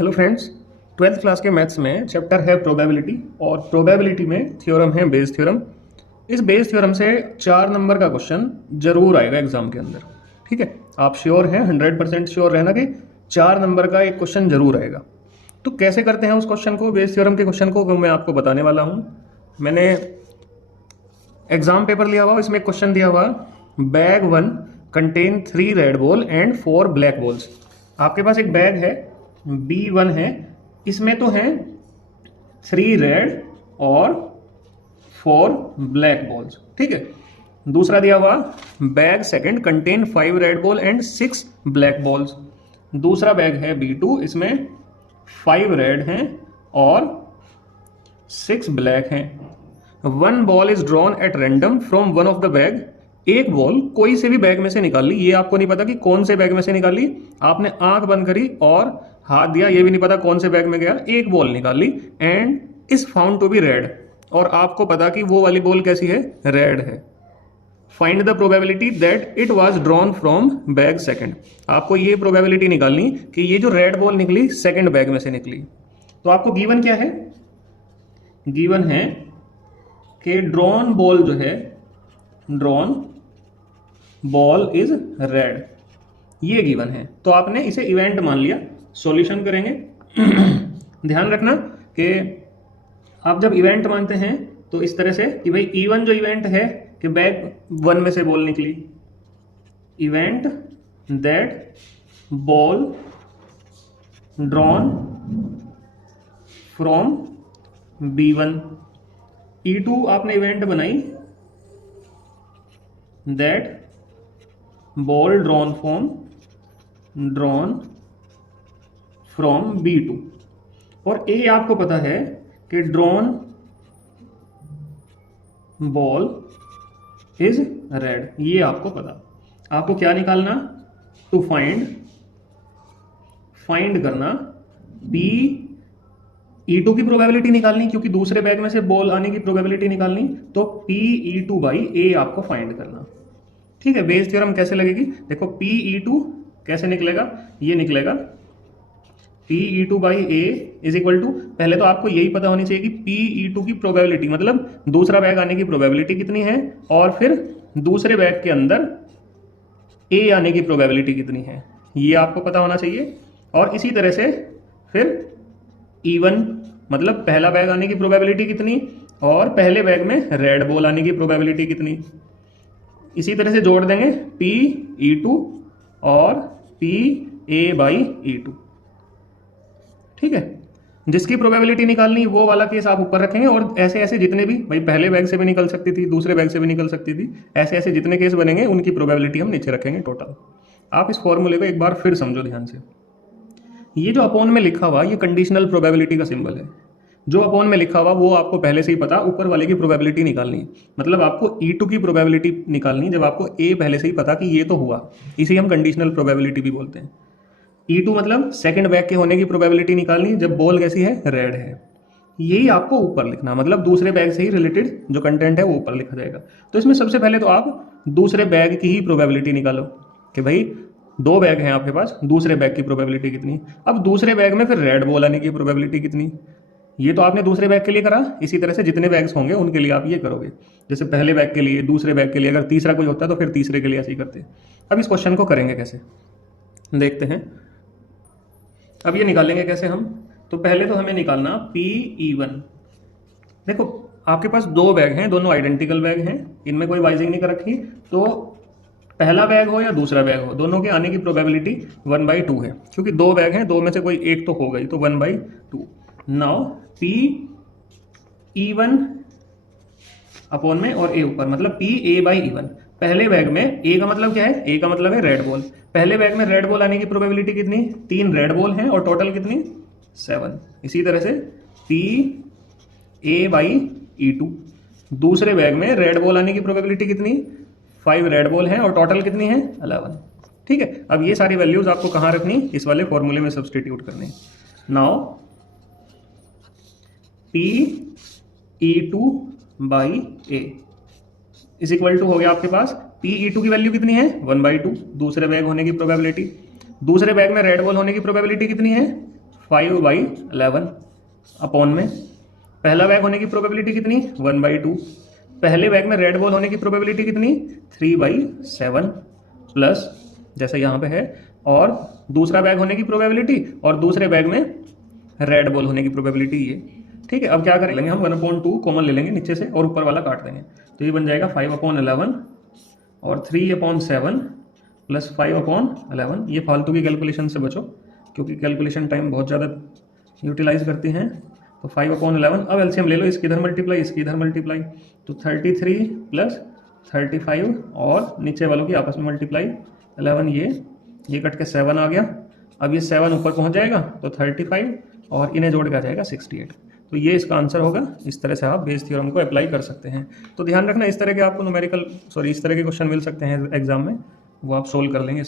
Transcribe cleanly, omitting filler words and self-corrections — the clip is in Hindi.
हेलो फ्रेंड्स, ट्वेल्थ क्लास के मैथ्स में चैप्टर है प्रोबेबिलिटी और प्रोबेबिलिटी में थ्योरम है बेस थ्योरम। इस बेस थ्योरम से 4 नंबर का क्वेश्चन जरूर आएगा एग्जाम के अंदर। ठीक है, आप श्योर हैं, 100% श्योर रहना कि 4 नंबर का एक क्वेश्चन जरूर आएगा। तो कैसे करते हैं उस क्वेश्चन को, बेस थ्योरम के क्वेश्चन को, वो मैं आपको बताने वाला हूँ। मैंने एग्जाम पेपर लिया हुआ, इसमें क्वेश्चन दिया हुआ, bag 1 contain 3 red ball and 4 black balls. आपके पास एक बैग है, B1 है, इसमें तो हैं 3 रेड और 4 ब्लैक बॉल्स। ठीक है, दूसरा दिया हुआ, bag second contain 5 red ball and 6 black balls. दूसरा बैग है B2, इसमें 5 रेड हैं और 6 ब्लैक हैं। 1 ball is drawn at random from one of the bag. एक बॉल कोई से भी बैग में से निकाल ली, ये आपको नहीं पता कि कौन से बैग में से निकाली, आपने आंख बंद करी और हाथ दिया, ये भी नहीं पता कौन से बैग में गया, एक बॉल निकाल ली and is found to be red, और आपको पता कि वो वाली बॉल कैसी है, रेड है। Find the probability that it was drawn from bag second. आपको ये प्रोबेबिलिटी निकालनी कि ये जो रेड बॉल निकली सेकंड बैग में से निकली। तो आपको गिवन क्या है, गिवन है कि ड्रॉन बॉल जो है, ड्रॉन बॉल इज रेड, ये गिवन है। तो आपने इसे इवेंट मान लिया, सॉल्यूशन करेंगे। ध्यान रखना कि आप जब इवेंट मानते हैं तो इस तरह से कि भाई E1 जो इवेंट है कि बैग 1 में से बॉल निकली, event that ball drawn from B1। E2 आपने इवेंट बनाई, that ball drawn from B2। और A आपको पता है कि ड्रॉन बॉल इज रेड, ये आपको पता। आपको क्या निकालना, टू फाइंड करना E2 की प्रोबेबिलिटी निकालनी, क्योंकि दूसरे बैग में से बॉल आने की प्रोबेबिलिटी निकालनी, तो PE2 बाई A आपको फाइंड करना। ठीक है, बेस थ्योरम कैसे लगेगी, देखो PE2 कैसे निकलेगा, ये निकलेगा PE2 by A is equal to, पहले तो आपको यही पता होनी चाहिए कि PE2 की प्रोबेबिलिटी मतलब दूसरा बैग आने की प्रोबेबिलिटी कितनी है, और फिर दूसरे बैग के अंदर A आने की प्रोबेबिलिटी कितनी है, ये आपको पता होना चाहिए। और इसी तरह से फिर E1 मतलब पहला बैग आने की प्रोबेबिलिटी कितनी, और पहले बैग में रेड बॉल आने की प्रोबेबिलिटी कितनी, इसी तरह से जोड़ देंगे PE2 और PA बाई E2। ठीक है, जिसकी प्रोबेबिलिटी निकालनी वो वाला केस आप ऊपर रखेंगे, और ऐसे ऐसे जितने भी, भाई पहले बैग से भी निकल सकती थी, दूसरे बैग से भी निकल सकती थी, ऐसे ऐसे जितने केस बनेंगे उनकी प्रोबेबिलिटी हम नीचे रखेंगे टोटल। आप इस फॉर्मूले को एक बार फिर समझो ध्यान से। ये जो अपोन में लिखा हुआ, ये कंडीशनल प्रोबेबिलिटी का सिंबल है। जो अपोन में लिखा हुआ वो आपको पहले से ही पता, ऊपर वाले की प्रोबेबिलिटी निकालनी, मतलब आपको E2 की प्रोबेबिलिटी निकालनी जब आपको A पहले से ही पता कि ये तो हुआ, इसे हम कंडीशनल प्रोबेबिलिटी भी बोलते हैं। E2 मतलब सेकंड बैग के होने की प्रोबेबिलिटी निकालनी जब बॉल कैसी है, रेड है। यही आपको ऊपर लिखना, मतलब दूसरे बैग से ही रिलेटेड जो कंटेंट है वो ऊपर लिखा जाएगा। तो इसमें सबसे पहले तो आप दूसरे बैग की ही प्रोबेबिलिटी निकालो कि भाई 2 बैग हैं आपके पास, दूसरे बैग की प्रोबेबिलिटी कितनी। अब दूसरे बैग में फिर रेड बॉल आने की प्रोबेबिलिटी कितनी, ये तो आपने दूसरे बैग के लिए करा, इसी तरह से जितने बैग्स होंगे उनके लिए आप ये करोगे। जैसे पहले बैग के लिए, दूसरे बैग के लिए, अगर तीसरा कोई होता है तो फिर तीसरे के लिए ऐसे ही करते। अब इस क्वेश्चन को करेंगे कैसे, देखते हैं। अब ये निकालेंगे कैसे हम, तो पहले तो हमें निकालना PE1। देखो आपके पास 2 बैग हैं, दोनों आइडेंटिकल बैग हैं, इनमें कोई वाइजिंग नहीं कर रखी, तो पहला बैग हो या दूसरा बैग हो, दोनों के आने की प्रोबेबिलिटी 1/2 है, क्योंकि 2 बैग हैं, 2 में से कोई एक तो होगा ही, तो 1/2। नाउ PE1 अपोन में और A ऊपर, मतलब PA बाई E1। पहले बैग में A का मतलब क्या है, A का मतलब है रेड बॉल। पहले बैग में रेड बॉल आने की प्रोबेबिलिटी कितनी, 3 रेड बॉल हैं और टोटल कितनी, 7। इसी तरह से PA बाई E2। दूसरे बैग में रेड बॉल आने की प्रोबेबिलिटी कितनी, 5 रेड बॉल हैं और टोटल कितनी है, 11। ठीक है, अब ये सारी वैल्यूज आपको कहाँ रखनी, इस वाले फॉर्मूले में सब्सटीट्यूट करनी। Now PE2 by A is equal to हो गया आपके पास, PE2 की वैल्यू कितनी है, 1/2, दूसरे बैग होने की प्रोबेबिलिटी। दूसरे बैग में रेड बॉल होने की प्रोबेबिलिटी कितनी है, 5/11 अपॉन में पहला बैग होने की प्रोबेबिलिटी कितनी 1/2, पहले बैग में रेड बॉल होने की प्रोबेबिलिटी कितनी 3/7 प्लस जैसा यहाँ पे है, और दूसरा बैग होने की प्रोबेबिलिटी और दूसरे बैग में रेड बॉल होने की प्रोबेबिलिटी ये। ठीक है, अब क्या करेंगे हम 1/2 कॉमन ले लेंगे नीचे से और ऊपर वाला काट देंगे, तो ये बन जाएगा 5/11 और 3/7 प्लस 5/11। ये फालतू की कैलकुलेशन से बचो क्योंकि कैलकुलेशन टाइम बहुत ज़्यादा यूटिलाइज करती हैं। तो 5/11, अब एलसीएम ले लो, इसकी इधर मल्टीप्लाई इसकी इधर मल्टीप्लाई, तो 33 प्लस 35 और नीचे वालों की आपस में मल्टीप्लाई 11, ये कट के 7 आ गया। अब ये 7 ऊपर पहुंच जाएगा तो 35 और इन्हें जोड़ के आ जाएगा 68। तो ये इसका आंसर होगा। इस तरह से आप बेस थ्योरम को अप्लाई कर सकते हैं। तो ध्यान रखना इस तरह के आपको इस तरह के क्वेश्चन मिल सकते हैं एग्जाम में, वो आप सोल्व कर लेंगे।